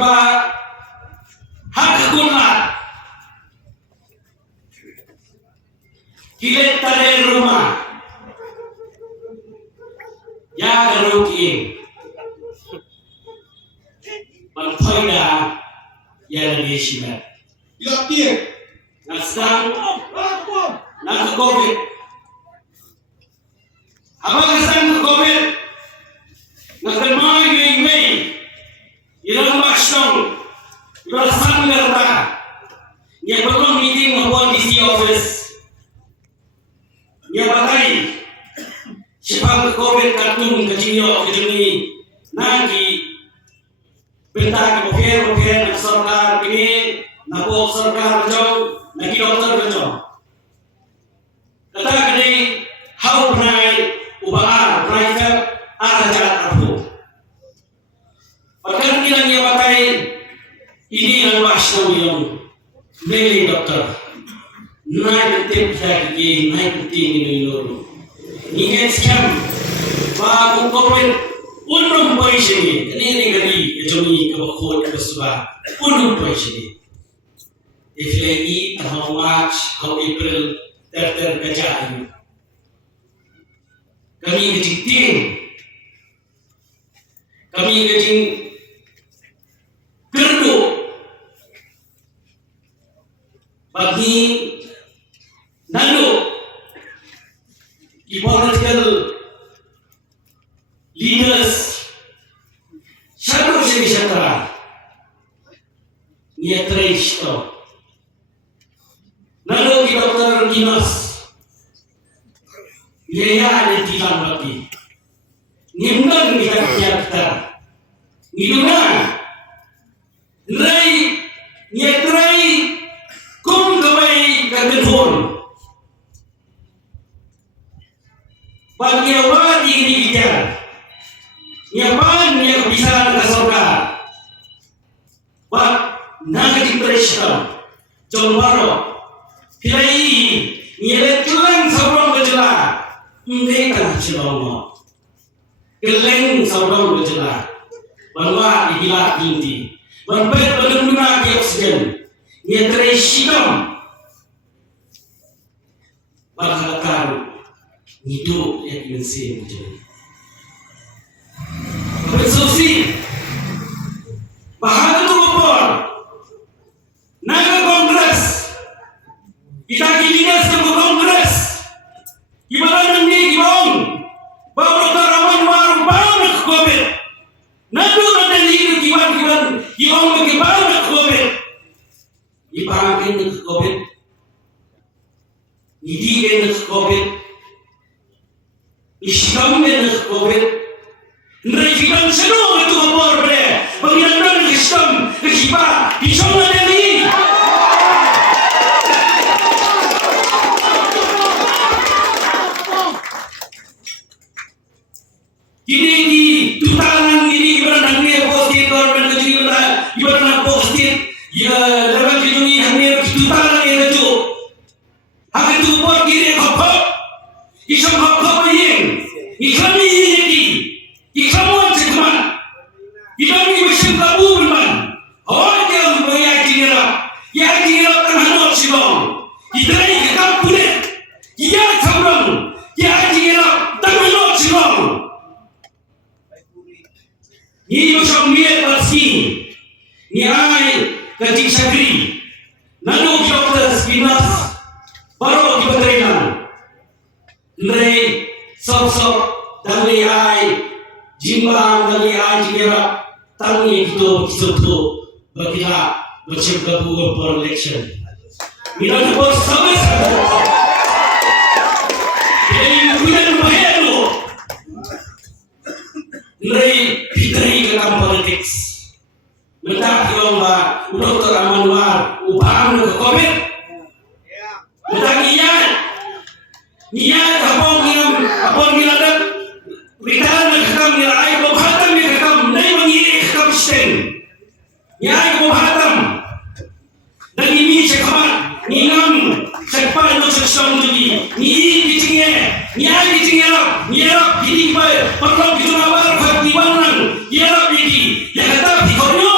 iba hak kunat kilet tare rumah ya garukin Pantoida ya lagi silat. Ilak dia. Nasang nak COVID. Abang nasang COVID. Nakalmay gay. Ilang masyong. Ilang sanggar ta. Niya bagong meeting ng DC office. Niya batay. Sipang COVID katong kachinyo kajuni nagi benta ke bukan sarkar ini napo sarkar jauh lagi dokter jauh kata kini how pernah ubah private ada aku bahkan kita ni pakai ini yang bahasa yang meli dokter naik tip lagi naik tinggi dulu ni kan scam baru covid unum paisa ni ini gadi joni kebakot kesuba unum paisa ni iflagi tahun March tahun April terkejut kami kejiting kami kejing kerdu bagi nalu political leaders shadow se bisatra niya trace to nalo ki doktor Ginos niya ni tilang bati nimdan ni kita niluna rai niya trai kum kawai kadenhon bagi awak diri kita nyaman yang bisa kasoka bak naging presyo John Baro pilai nyelet keleng sabrong kejela hindi ka silongo keleng sabrong kejela banwa digila inti banpet balunguna di oksigen nyetre sidom bakal hidup yang mensin bersusi bahan terupur naga kongres kita gilingas ke kongres gimana nanti gimong baru tarawan warung banyak COVID nadu nanti hidup gimana gimong gimana COVID dipanggil ke COVID didikan ke COVID Islam dengan COVID, nerikan seluruh itu apa ber, pengiran Islam, kehidupan, Islam ada ni. Ini di tutaran ini gimana nanti postir government kecil gimana postir, ya lepas itu ni hanya tutaran yang itu, hanya tu pun kiri apa, Islam apa yang Ikhami ini, ikhamuan cekman, ikhami bersih kabu berman. Oh dia membayar tinggal, ya tinggal terhanut sibong. Idai kita punya, ya sabrang, ya tinggal terhanut sibong. Ini macam miat pasti, ni ay kecik sakri, nanu dokter Ginos, baru kita terima. Nai sok dari ai jimbang dari ai jira tangi itu bagilah bercakap for election minat bos sampai jadi punya mahelu nai fitri ke politics mentah yomba doktor Amanwar upam ke COVID mentah niat apon ngiladat ritahan nakakam nilai pembahatam nakakam nai mengiri kakam steng nyai pembahatam dan ini sekaman ningam sekpan no seksam jadi ni kicingnya nyerap ini baik perlu kita nabar fakti wanang nyerap ini ya kata dikonyo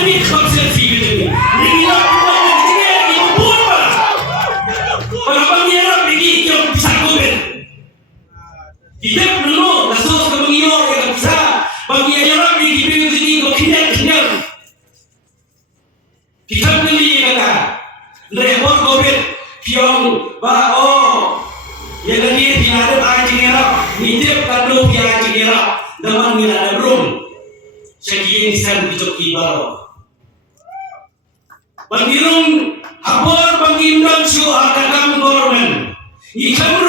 Ani kau selfie gitu ni. Ini nak buat begini, ini pun apa? Kalau bagi orang begini, kita bisa komen. Kita perlu kasus kemengiyo kita bisa. Bagi orang begini begini, kau kinyal. Kita beli kata. Repot komen. Pion bah oh. Yang lagi tidak ada air cingera. Nitip kandung air cingera. Dalam tidak ada belum. Saya insan hidup ibarat. Bangirung hapor bangindang su akakam government. Ikan